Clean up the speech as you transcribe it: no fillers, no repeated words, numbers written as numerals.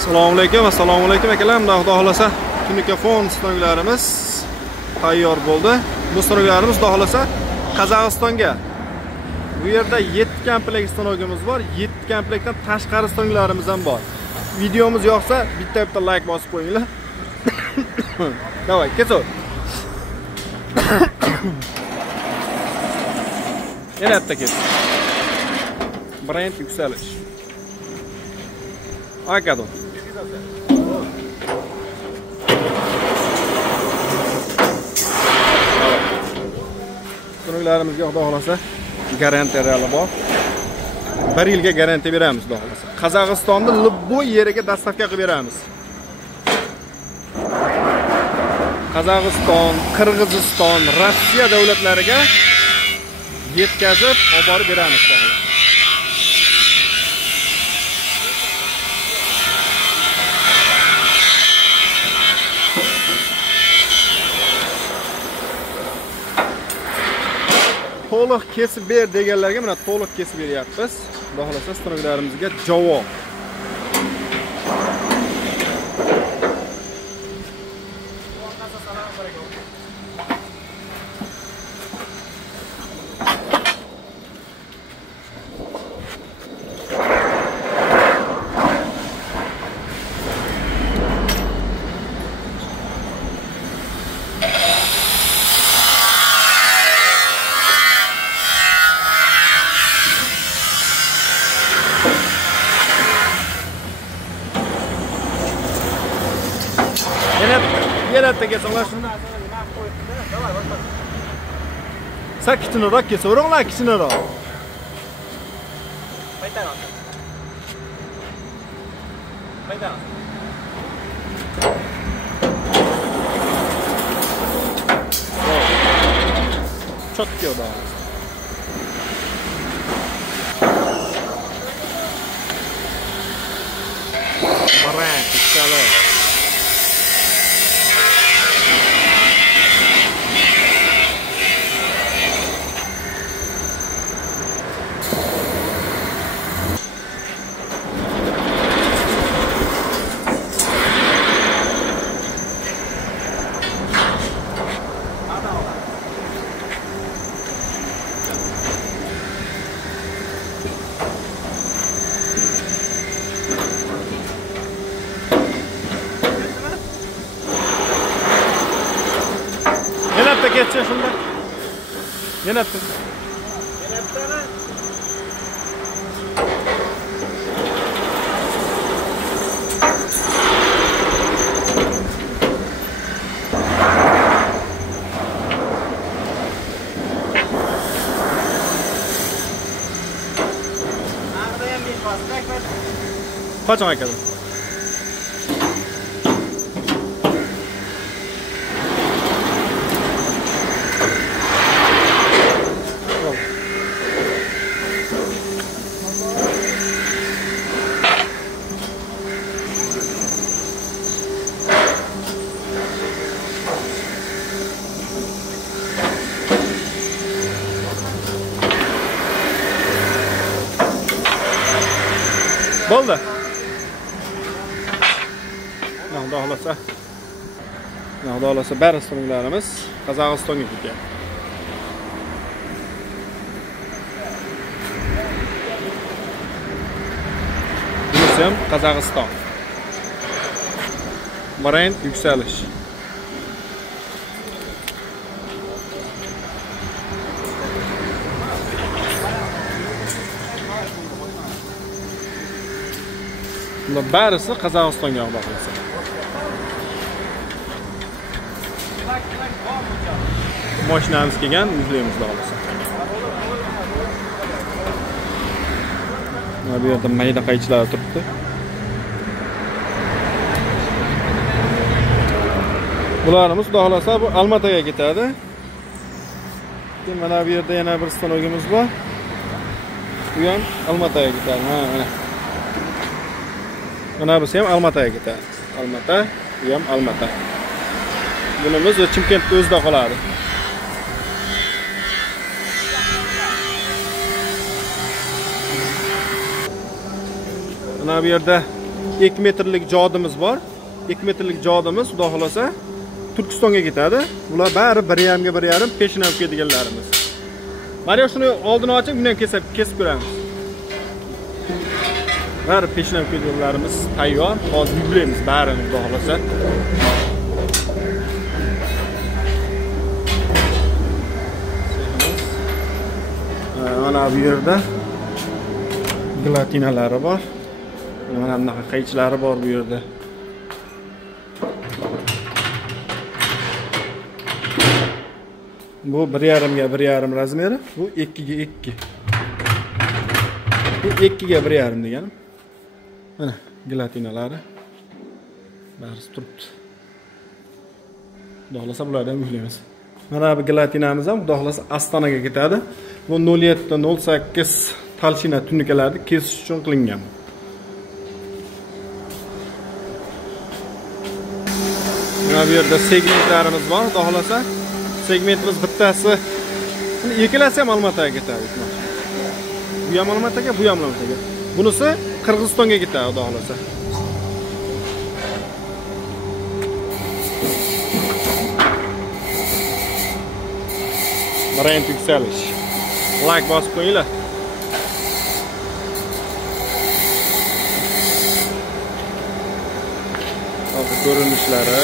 Assalomu alaykum akalar. Xudo xolasa Tunikafon stanoklarimiz tayyor bo'ldi. Bu stanoklarimiz xudo xolasa Qozog'istonga. Bu yerda 7 komplekt stanogimiz bor. 7 komplektdan tashqari stanoklarimiz ham bor. Videomiz yoqsa bitta like bosib qo'yinglar. Davay, ketaver. Yana bitta ket. Brend yuksalish. Akadon. Stanoklarımizga xudo xolasa garantiyalari bor. 1 yilga garantiya beramiz xudo xolasa. Qozog'istonda любой yeriga dostavka qilib beramiz. Qozog'iston, Qirg'iziston, Rossiya davlatlariga yetkazib olib borib beramiz xudo xolasa. To'liq kesib ber deganlarga mana to'liq kesib beryapmiz. Xudo xolasa stanoklarimizga javob. Yerette kesinler. Sen kitini rak kesin, oğlan kitini rak. Çok diyor daha. Baran, güzel. Geçeceğiz şunda. Yine yaptın. Yine yaptın mı? Kaç ay kadar? Bo'ldi. Xudo xolasa bari stanoklarimiz Qozog'istonga ketgan. Bunisi ham Qozog'iston. Brend yuksalish. Bunda barisi Qozog'istonga bog'lansa. Mashinamiz kelgan, yuzlaymiz bo'lsa. Mana bu yerda mayda qaychilar turibdi. Bularimiz xudo xolasa bu Almataga ketadi. Mana bu yerda yana bir stanogimiz bor. Bu ham Almataga ketadi. Ha, mana. Mana bu ham Almataga ketadi. Almata, bu ham Almata. Bunimiz Chimkentda o'zida qoladi. Mana bu yerda 2 metrlik jodimiz bor. 2 metrlik jodimiz, xudo xolasa, Turkistonga ketadi. Bular bari 1.5 ga 1.5 peshinab ketganlarimiz. Mana shuni oldini ochib, bundan kesib ko'ramiz. Bari peshinab ketganlarimiz tayyor. Hozir yuklaymiz barini, xudo xolasa. Mana bu yerda gelatinalari bor. Mana bunaqa qaychlari bor bu yerda. Bu 1.5 ga 1.5 razmeri, bu 2 ga 2. Bu 2 ga 1.5 deganim. Mana gelatinalari. Bari turibdi. Xudo xolasa bulardan yuklaymiz. Mana bu gelatinamiz ham xudo xolasa Astonaga ketadi. Bu 07-08 talchina tunikalarni kesish uchun qilingan. Mana bu yerda segmentlarimiz bor, xudo xolasa. Segmentimiz bittasi ikkilasi ham Olmaotaga ketadi. Bu ham Olmaotaga, bu ham Olmaotaga. Bunisi Qirg'izistonga ketadi, xudo xolasa. Brend yuksalish. Like bosib qo'yinglar. Hozir ko'rinishlari